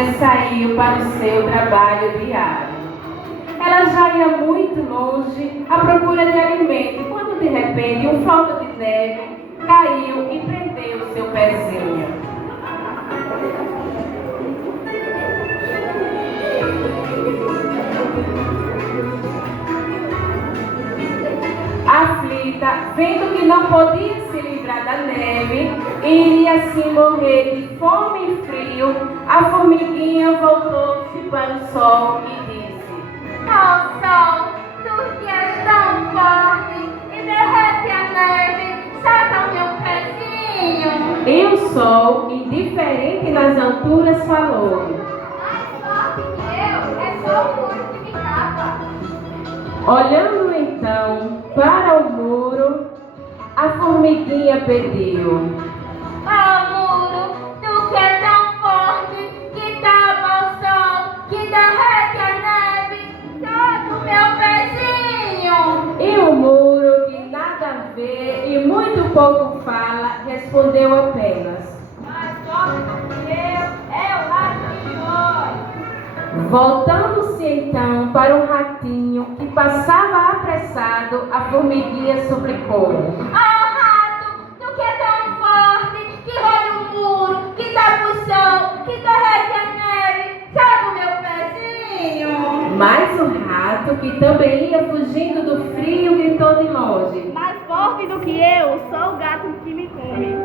formiguinha saiu para o seu trabalho diário. Ela já ia muito longe à procura de alimento, quando de repente um floco de neve caiu e prendeu seu pezinho. Aflita, vendo que não podia se livrar da neve e iria assim morrer de fome e frio, a formiguinha voltou-se para o sol e disse: "Oh, sol, tu que és tão forte e derrete a neve, solta o meu pezinho." E o sol, indiferente nas alturas, falou: "Mais forte que eu é só o muro que me tapa." Olhando então para o muro, a formiguinha pediu: "Oh, muro, tu que é tão forte, que tapa o sol, que derrete a neve, solta o meu pezinho." E o muro, que nada vê e muito pouco fala, respondeu apenas: "Mais forte do que eu é o rato de Ló." Voltando-se então para o ratinho que passava apressado, a formiguinha suplicou: "Oh, rato, tu que é tão forte, que roda o muro, que tapa o sol, que derrete a neve, solta o meu pezinho." Mas o rato, que também ia fugindo do frio, gritou de longe: "Mais forte do que eu sou o gato que me come."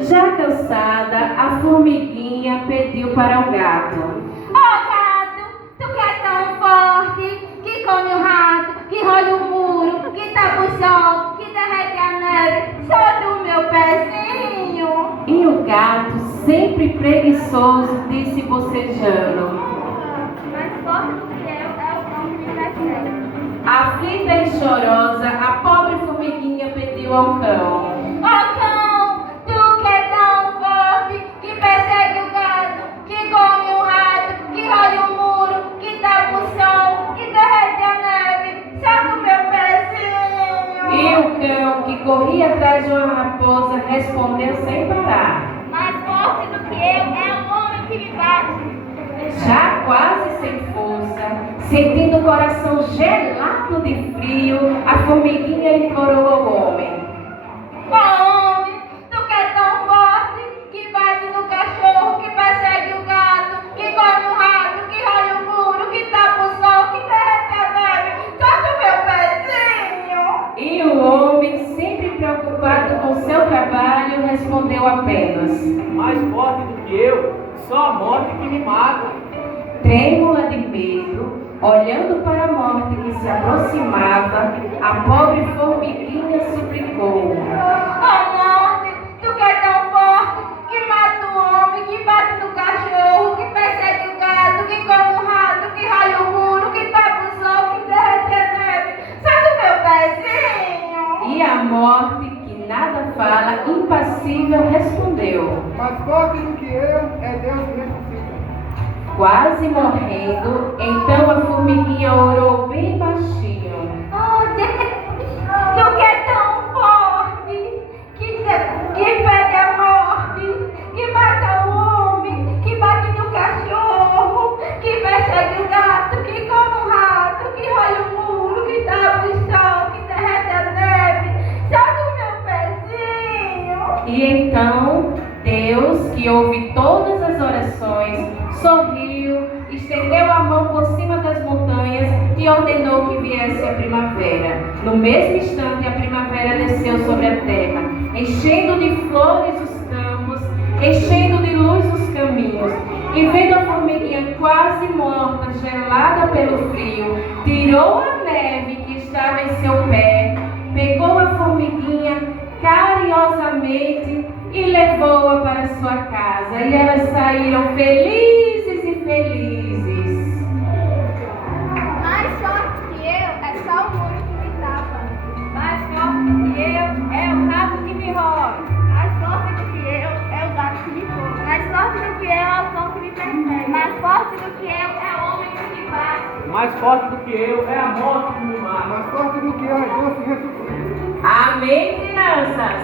Já cansada, a formiguinha pediu para o gato: "Oh, gato, tu que é tão forte, que come o rato, que roda o muro, que tapa o sol, que derrete a neve, solta o meu pezinho." E o gato, sempre preguiçoso, disse bocejando: "Mais forte do que eu é o cão que me persegue." Aflita e chorosa, a pobre formiguinha pediu ao cão: "Oh, cão, tu que é tão forte, que persegue o gato, que come o rato, que roda o muro, que tapa o sol, que derrete a neve, solta o meu pezinho." E o cão, que corria atrás de uma raposa, respondeu sem parar: "Mais forte do que eu é o homem que me bate." Já quase sem força, sentindo o coração gelado de frio, a formiguinha implorou ao homem: "Oh, homem, tu que é tão forte, que bate no cachorro, que persegue o gato, que come o rato, que roda o muro, que tapa o sol, que derrete a neve, solta o meu pezinho." E o homem, sempre preocupado com seu trabalho, respondeu apenas: Mais forte do que eu, só a morte que me mata." Trêmula de medo, olhando para a morte que se aproximava, a pobre formiguinha suplicou: "Oh, morte, tu que é tão forte, que mata o homem, que bate no cachorro, que persegue o gato, que come o rato, que raia o muro, que tapa o sol, que derrete a neve, solta o meu pezinho." E a morte, que nada fala, impassível, respondeu: Mais forte do que eu é Deus que ressuscita. Quase morrendo, então a formiguinha orou bem baixinho: "Oh, Deus, tu que é tão forte, que pede a morte, que mata o homem, que bate no cachorro, que persegue o gato, que come o rato, que rói o muro, que tapa o sol, que derrete a neve, solta o meu pezinho." E então Deus, que ouve todas as orações, sorriu, estendeu a mão por cima das montanhas e ordenou que viesse a primavera. No mesmo instante, a primavera desceu sobre a terra, enchendo de flores os campos, enchendo de luz os caminhos. E vendo a formiguinha quase morta, gelada pelo frio, tirou a neve que estava em seu pé, pegou a formiguinha carinhosamente e levou-a para sua casa. E elas saíram felizes e felizes. "Mais forte que eu é só o muro que me tapa." "Mais forte do que eu é o rato que me rola." "Mais forte do que eu é o gato que me come." "Mais forte do que eu é o cão que me persegue." "Mais forte do que eu é o homem que me bate." Mais forte do que eu é a morte que me mata. Mais forte do que eu é Deus que ressuscita. Amém, crianças?